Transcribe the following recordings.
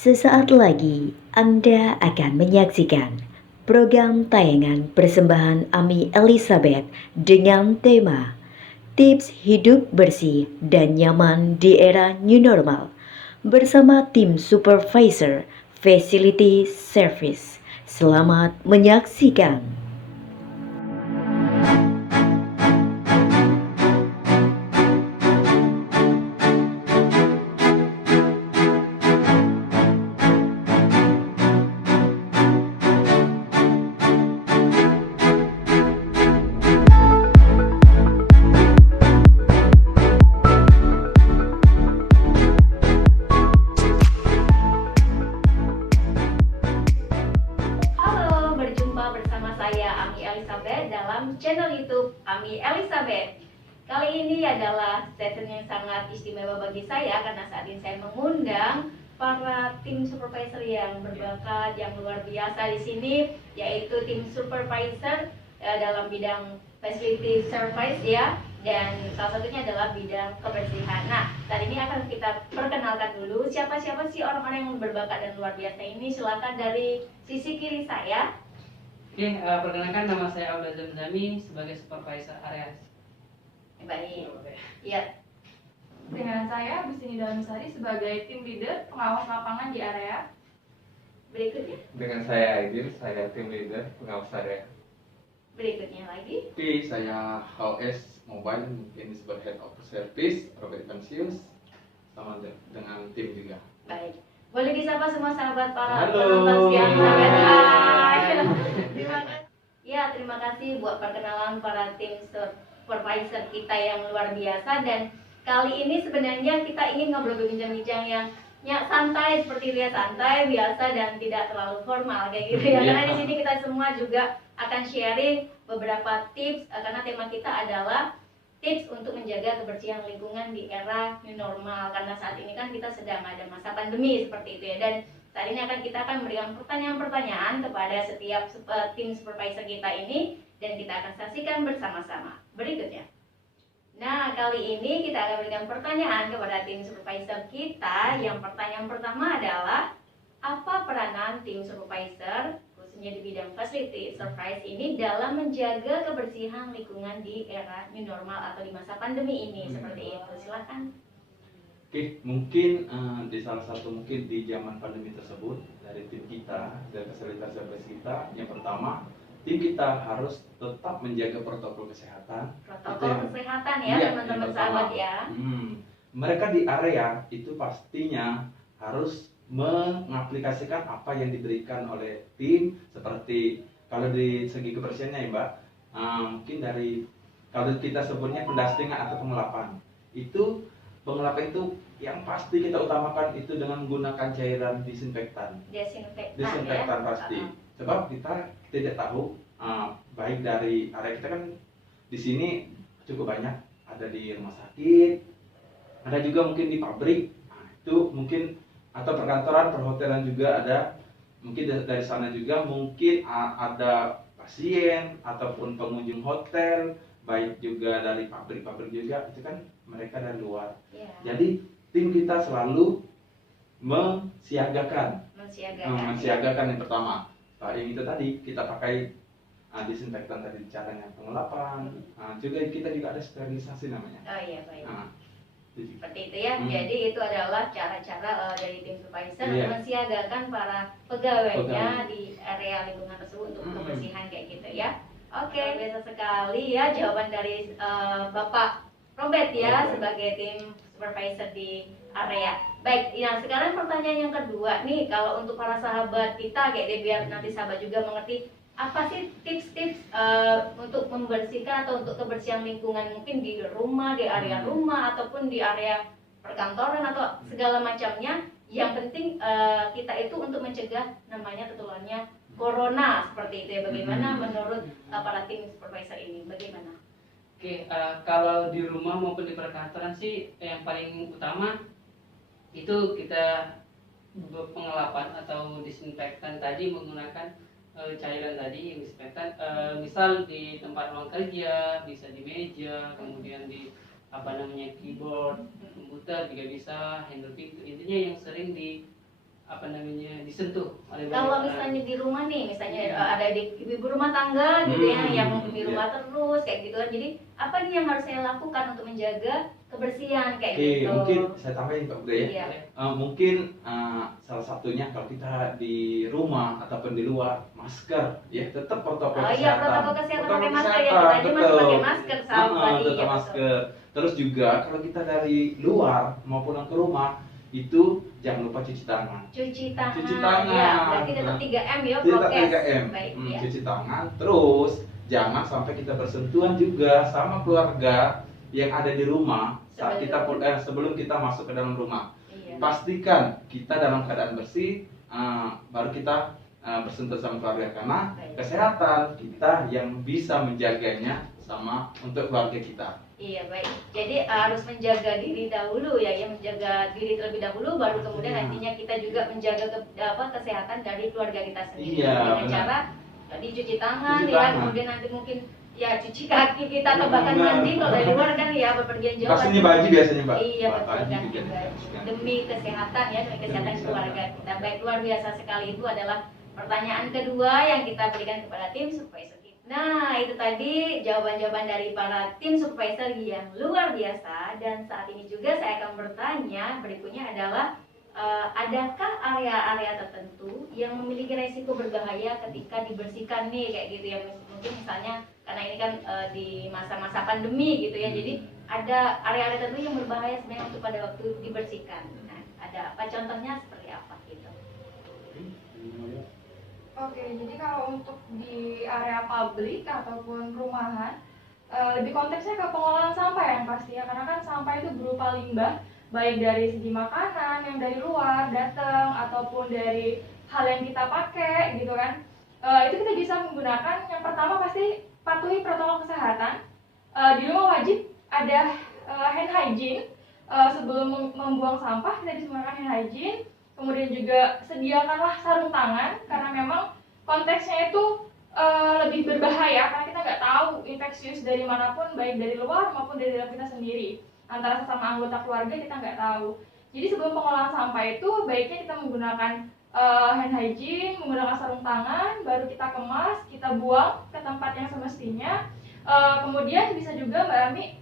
Sesaat lagi Anda akan menyaksikan program tayangan persembahan Ami Elizabeth dengan tema Tips Hidup Bersih dan Nyaman di Era New Normal bersama tim Supervisor Facility Service. Selamat menyaksikan. Halo, berjumpa bersama saya Ami Elizabeth dalam channel YouTube Ami Elizabeth. Kali ini adalah session yang sangat istimewa bagi saya karena saat ini saya mengundang para tim supervisor yang berbakat, yang luar biasa di sini, yaitu tim supervisor dalam bidang facility service ya, dan salah satunya adalah bidang kebersihan. Nah, saat ini akan kita perkenalkan dulu siapa-siapa sih orang-orang yang berbakat dan luar biasa ini. Silakan dari sisi kiri saya. Oke, perkenalkan nama saya Auda Zamzami sebagai supervisor area. Baik. Ya. Dengan saya Busini Dalamsari sebagai tim leader pengawas lapangan di area. Berikutnya. Dengan saya Aidil, saya tim leader pengawas area. Berikutnya lagi. Oke, saya HOS Mobile, mungkin disebut Head of Service, Robert Pensius, sama dengan tim juga. Baik. Boleh disapa semua sahabat para Halo. penonton setia Elizabeth. Hai. Terima kasih. Ya, terima kasih buat perkenalan para tim supervisor kita yang luar biasa, dan kali ini sebenarnya kita ingin ngobrol bincang-bincang yang santai, seperti dia santai, biasa, dan tidak terlalu formal kayak gitu ya. Karena di sini kita semua juga akan sharing beberapa tips karena tema kita adalah tips untuk menjaga kebersihan lingkungan di era new normal, karena saat ini kan kita sedang ada masa pandemi seperti itu ya. Dan saat ini kita akan memberikan pertanyaan-pertanyaan kepada setiap tim supervisor kita ini, dan kita akan saksikan bersama-sama berikutnya. Nah, kali ini kita akan berikan pertanyaan kepada tim supervisor kita. Yang pertanyaan pertama adalah, apa peranan tim supervisor khususnya di bidang facility service ini dalam menjaga kebersihan lingkungan di era new normal atau di masa pandemi ini? Seperti itu. Silakan. Oke, mungkin di salah satu mungkin di zaman pandemi tersebut dari tim kita, dari fasilitas service kita, yang pertama tim kita harus tetap menjaga protokol kesehatan. Protokol kesehatan ya, Iya, teman-teman yang sahabat pertama. ya. Mereka di area itu pastinya harus mengaplikasikan apa yang diberikan oleh tim, seperti kalau di segi kebersihannya ya Mbak, mungkin dari kalau kita sebutnya pendastingan atau pengelapan. Itu pengelapan itu yang pasti kita utamakan itu dengan menggunakan cairan disinfektan. Disinfektan Ya. pasti. Sebab kita tidak tahu baik dari area kita kan di sini cukup banyak, ada di rumah sakit, ada juga mungkin di pabrik. Nah, itu mungkin atau perkantoran, perhotelan juga ada. Mungkin dari sana juga mungkin ada pasien ataupun pengunjung hotel, baik juga dari pabrik-pabrik juga, itu kan mereka dari luar. Ya. Jadi tim kita selalu mensiagakan yang pertama. Yang itu tadi kita pakai disinfektan tadi, caranya pengelapan, juga kita juga ada sterilisasi namanya. Oh iya, baik. Itu. Seperti itu ya. Jadi itu adalah cara-cara dari tim supervisor Iya. mensiagakan para pegawainya di area lingkungan tersebut untuk kebersihan kayak gitu ya. Oke, biasa sekali ya jawaban dari Bapak Robert ya, sebagai tim supervisor di area. Baik, ya sekarang pertanyaan yang kedua nih, kalau untuk para sahabat kita kayak deh, biar nanti sahabat juga mengerti apa sih tips-tips untuk membersihkan atau untuk kebersihan lingkungan, mungkin di rumah, di area rumah ataupun di area perkantoran atau segala macamnya. Yang penting kita itu untuk mencegah namanya tertularnya corona seperti itu ya. Bagaimana menurut para tim supervisor ini? Bagaimana? Oke, kalau di rumah maupun di perkantoran sih yang paling utama itu kita pengelapan atau disinfektan tadi menggunakan cairan tadi yang disinfektan, misal di tempat ruang kerja, bisa di meja, kemudian di keyboard, komputer juga bisa, handle pintu, intinya yang sering apa namanya disentuh oleh banyak Kalau orang. misalnya di rumah nih, misalnya ada ibu rumah tangga gitu ya, yang di rumah terus kayak gitu kan. Jadi apa nih yang harus saya lakukan untuk menjaga kebersihan kayak Oke, gitu? mungkin saya tambahin Pak Bro ya. Iya. Mungkin salah satunya kalau kita di rumah ataupun di luar, masker ya, tetap protokol Oh kesehatan. iya, protokol kesehatan pakai Protokol masker ya, kesehatan, kita aja masih betul. pakai masker saat tadi Tetap ya, betul. masker. Terus juga kalau kita dari luar mau pulang ke rumah, itu jangan lupa cuci tangan. Cuci tangan. Cuci tangan. Ya, berarti tetap 3M ya, Tetap prokes. 3M. Baik ya. Cuci tangan. Terus jangan sampai kita bersentuhan juga sama keluarga yang ada di rumah saat sebelum kita masuk ke dalam rumah. Iya. Pastikan kita dalam keadaan bersih, baru kita bersentuh sama keluarga, karena Baik. kesehatan kita yang bisa menjaganya sama untuk keluarga kita. Iya baik. Jadi harus menjaga diri dahulu ya, menjaga diri terlebih dahulu, baru kemudian Iya. nantinya kita juga menjaga kesehatan dari keluarga kita sendiri Iya, dengan benar. cara tadi cuci tangan Cuci ya, tangan. kemudian nanti mungkin ya cuci kaki kita atau Iya, bahkan benar. mandi kalau dari luar kan ya bepergian jauh. Pastinya baju biasanya Mbak. Iya betul, Baju ganti juga baju. dipastikan. Demi kesehatan ya, demi kesehatan kesehatan. keluarga kita. Baik, luar biasa sekali. Itu adalah pertanyaan kedua yang kita berikan kepada tim supervisor kita. Nah, itu tadi jawaban-jawaban dari para tim supervisor yang luar biasa. Dan saat ini juga saya akan bertanya, berikutnya adalah adakah area-area tertentu yang memiliki resiko berbahaya ketika dibersihkan nih kayak gitu ya, mungkin misalnya karena ini kan di masa-masa pandemi gitu ya, jadi ada area-area tertentu yang berbahaya sebenarnya untuk pada waktu dibersihkan. Nah, ada apa contohnya seperti apa gitu? Oke, jadi kalau untuk di area publik ataupun rumahan, lebih konteksnya ke pengelolaan sampah yang pasti ya, karena kan sampah itu berupa limbah, baik dari segi makanan yang dari luar datang ataupun dari hal yang kita pakai gitu kan. Itu kita bisa menggunakan, yang pertama pasti patuhi protokol kesehatan. Di rumah wajib ada hand hygiene. Sebelum membuang sampah kita bisa menggunakan hand hygiene. Kemudian juga sediakanlah sarung tangan, karena memang konteksnya itu lebih berbahaya karena kita nggak tahu infeksius dari manapun, baik dari luar maupun dari dalam kita sendiri. Antara sesama anggota keluarga kita nggak tahu. Jadi sebelum pengolahan sampah itu baiknya kita menggunakan hand hygiene, menggunakan sarung tangan, baru kita kemas, kita buang ke tempat yang semestinya. Kemudian bisa juga Mbak Ami,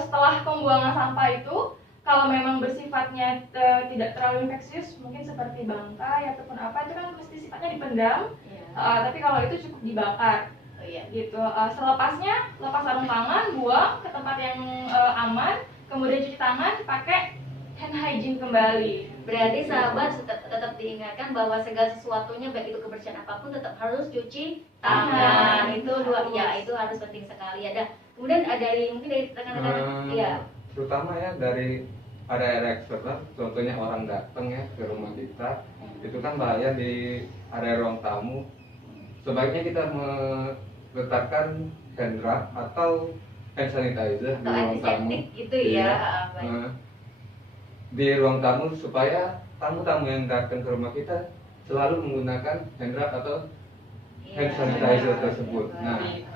setelah pembuangan sampah itu, kalau memang bersifatnya tidak terlalu infeksius, mungkin seperti bangkai ataupun apa, itu kan mesti sifatnya dipendam. Iya. Tapi kalau itu cukup dibakar. Oh iya. Gitu. Selepasnya lepas sarung tangan, buang ke tempat yang aman, kemudian cuci tangan, pakai hand hygiene kembali. Berarti sahabat tetap diingatkan bahwa segala sesuatunya baik itu kebersihan apapun tetap harus cuci tangan. Itu itu harus penting sekali. Kemudian ada mungkin dari rekan-rekan iya. Terutama ya dari area-area eksternal, contohnya orang datang ya ke rumah kita, itu kan bahaya di area ruang tamu. Sebaiknya kita meletakkan hand rub atau hand sanitizer di Atau ruang tamu. antiseptik itu ya. Iya. Baik. Di ruang tamu supaya tamu-tamu yang datang ke rumah kita selalu menggunakan hand rub atau hand Iya. sanitizer tersebut. Nah, Tapi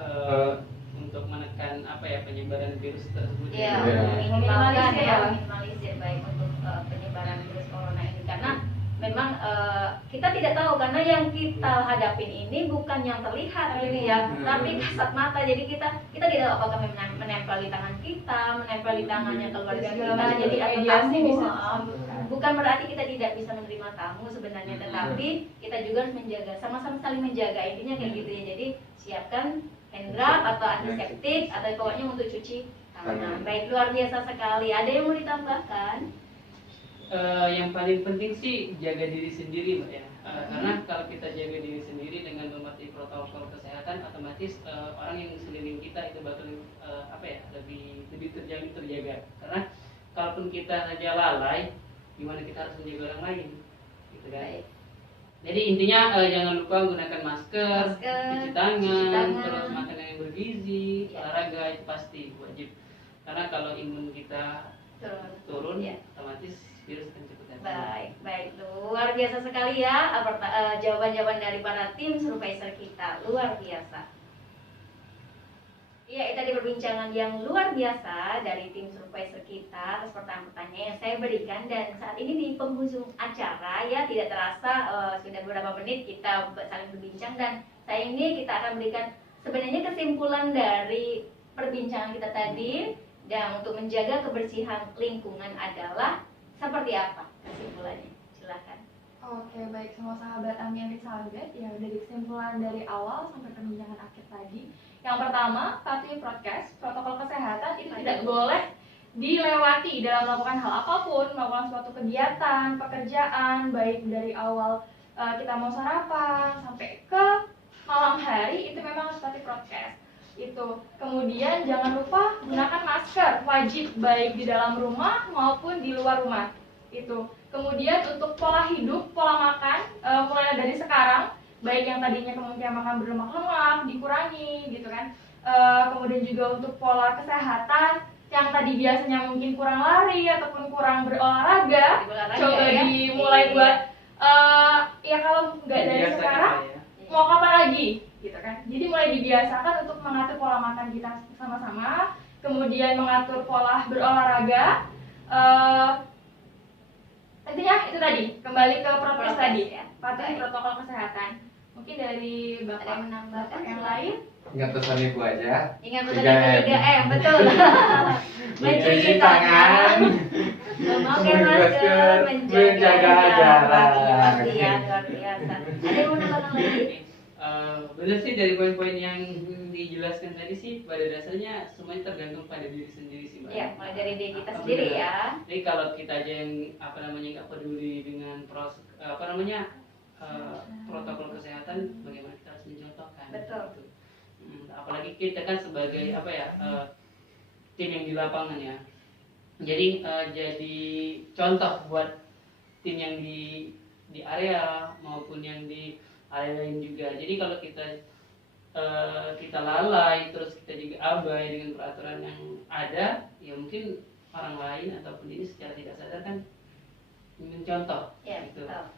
untuk menekan penyebaran virus tersebut Ya, Iya. minimalkan Minimalisir ya, ya. minimalisir baik untuk penyebaran virus corona ini, karena memang kita tidak tahu, karena yang kita hadapin ini bukan yang terlihat gitu ya, tapi kasat mata. Jadi kita tidak tahu apakah menempel di tangan kita, menempel di tangannya keluarga kita, jadi atau tamu. Bukan berarti kita tidak bisa menerima tamu sebenarnya, tetapi kita juga harus menjaga, sama-sama saling menjaga, intinya kayak gitu ya. Jadi siapkan hand rub atau antiseptik atau pokoknya untuk cuci tangan. Baik, luar biasa sekali. Ada yang mau ditambahkan? Yang paling penting sih jaga diri sendiri Mbak ya. Karena kalau kita jaga diri sendiri dengan mematuhi protokol kesehatan, otomatis orang yang sekeliling kita itu bakal lebih terjaga. Karena kalaupun kita saja lalai, gimana kita harus menjaga orang lain, gitu kan? Baik. Jadi intinya jangan lupa gunakan masker, cuci tangan, terus makanan yang bergizi, Ya. olahraga itu pasti wajib. Karena kalau imun kita turun, Ya. otomatis virus akan cepat datang. Baik, luar biasa sekali ya jawaban-jawaban dari para tim supervisor kita, luar biasa. Iya, itu tadi perbincangan yang luar biasa dari tim supervisor kita atas pertanyaan-pertanyaan yang saya berikan. Dan saat ini di penghujung acara ya, tidak terasa sudah beberapa menit kita saling berbincang, dan saya ini kita akan berikan sebenarnya kesimpulan dari perbincangan kita tadi. Dan untuk menjaga kebersihan lingkungan adalah seperti apa kesimpulannya? Silakan. Oke, baik semua sahabat Ami Elizabeth, ya dari kesimpulan dari awal sampai perbincangan akhir tadi. Yang pertama, patuhi prokes, protokol kesehatan itu tidak boleh dilewati dalam melakukan hal apapun, melakukan suatu kegiatan, pekerjaan, baik dari awal kita mau sarapan sampai ke malam hari, itu memang harus patuhi prokes. Itu. Kemudian jangan lupa gunakan masker, wajib baik di dalam rumah maupun di luar rumah. Itu. Kemudian untuk pola hidup, pola makan, mulai dari sekarang, baik yang tadinya kemungkinan makan berlemak-lemak dikurangi gitu kan. Kemudian juga untuk pola kesehatan yang tadi biasanya mungkin kurang lari ataupun kurang berolahraga, coba ya. dimulai buat ya kalau nggak dari Biasa sekarang kita ya. mau kapan lagi gitu kan. Jadi mulai dibiasakan untuk mengatur pola makan kita sama-sama, kemudian mengatur pola berolahraga. Intinya itu tadi, kembali ke prokes tadi, ya. patuhi Baik. protokol kesehatan. Mungkin dari Ada yang bapak menambahkan yang silakan. lain. Ingat pesan ibu aja. Ingat 3M. pesan 3M, betul. Mencuci tangan, memakai masker, menjaga jarak. Iya, luar biasa. Ada yang mau menambahkan lagi? Benar sih, dari poin-poin yang dijelaskan tadi sih pada dasarnya semuanya tergantung pada diri sendiri sih, Mbak. Iya, mulai dari diri kita Apa sendiri benar? ya. Jadi kalau kita aja yang nggak peduli dengan protokol kesehatan, bagaimana kita harus mencontohkan? Betul. Gitu. Apalagi kita kan sebagai tim yang di lapangan ya. Jadi jadi contoh buat tim yang di area maupun yang di area lain juga. Jadi kalau kita lalai, terus kita juga abai dengan peraturan yang ada, ya mungkin orang lain ataupun ini secara tidak sadar kan mencontoh. Ya, gitu. betul.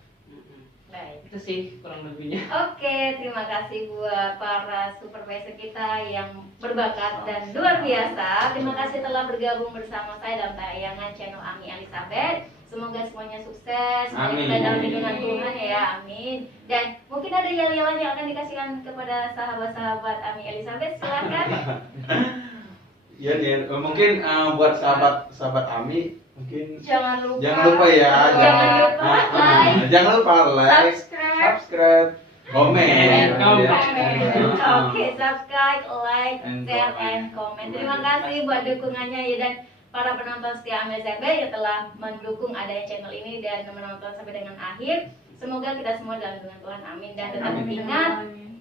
Baik. Itu sih kurang lebihnya. Oke, terima kasih buat para supervisor kita yang berbakat dan luar biasa. Terima kasih telah bergabung bersama saya dalam tayangan channel Ami Elizabeth. Semoga semuanya sukses, semuanya Amin. kita dalam lindungan Tuhan ya, amin. Dan mungkin ada yel-yelan yang akan dikasihkan kepada sahabat-sahabat Ami Elizabeth, silakan. Iya nih, mungkin buat sahabat Ami, mungkin Jangan lupa ya, Jangan lupa like, jangan lupa like, subscribe, komen. Komen. Oke, subscribe, like, And share, comment. and comment. Terima kasih buat dukungannya ya, dan para penonton setia Ami Elizabeth yang telah mendukung adanya channel ini dan menonton sampai dengan akhir. Semoga kita semua dalam lindungan Tuhan, amin. Dan tetap Amin. ingat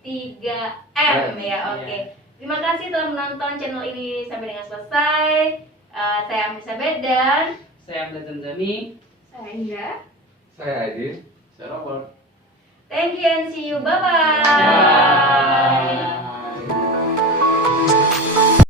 3M ya, oke. Terima kasih telah menonton channel ini sampai dengan selesai. Saya Ami Elizabeth dan Saya Ahmad Zamzami. Saya Indra. Saya Aidin. Saya Robert. thank you and see you, bye-bye. Bye.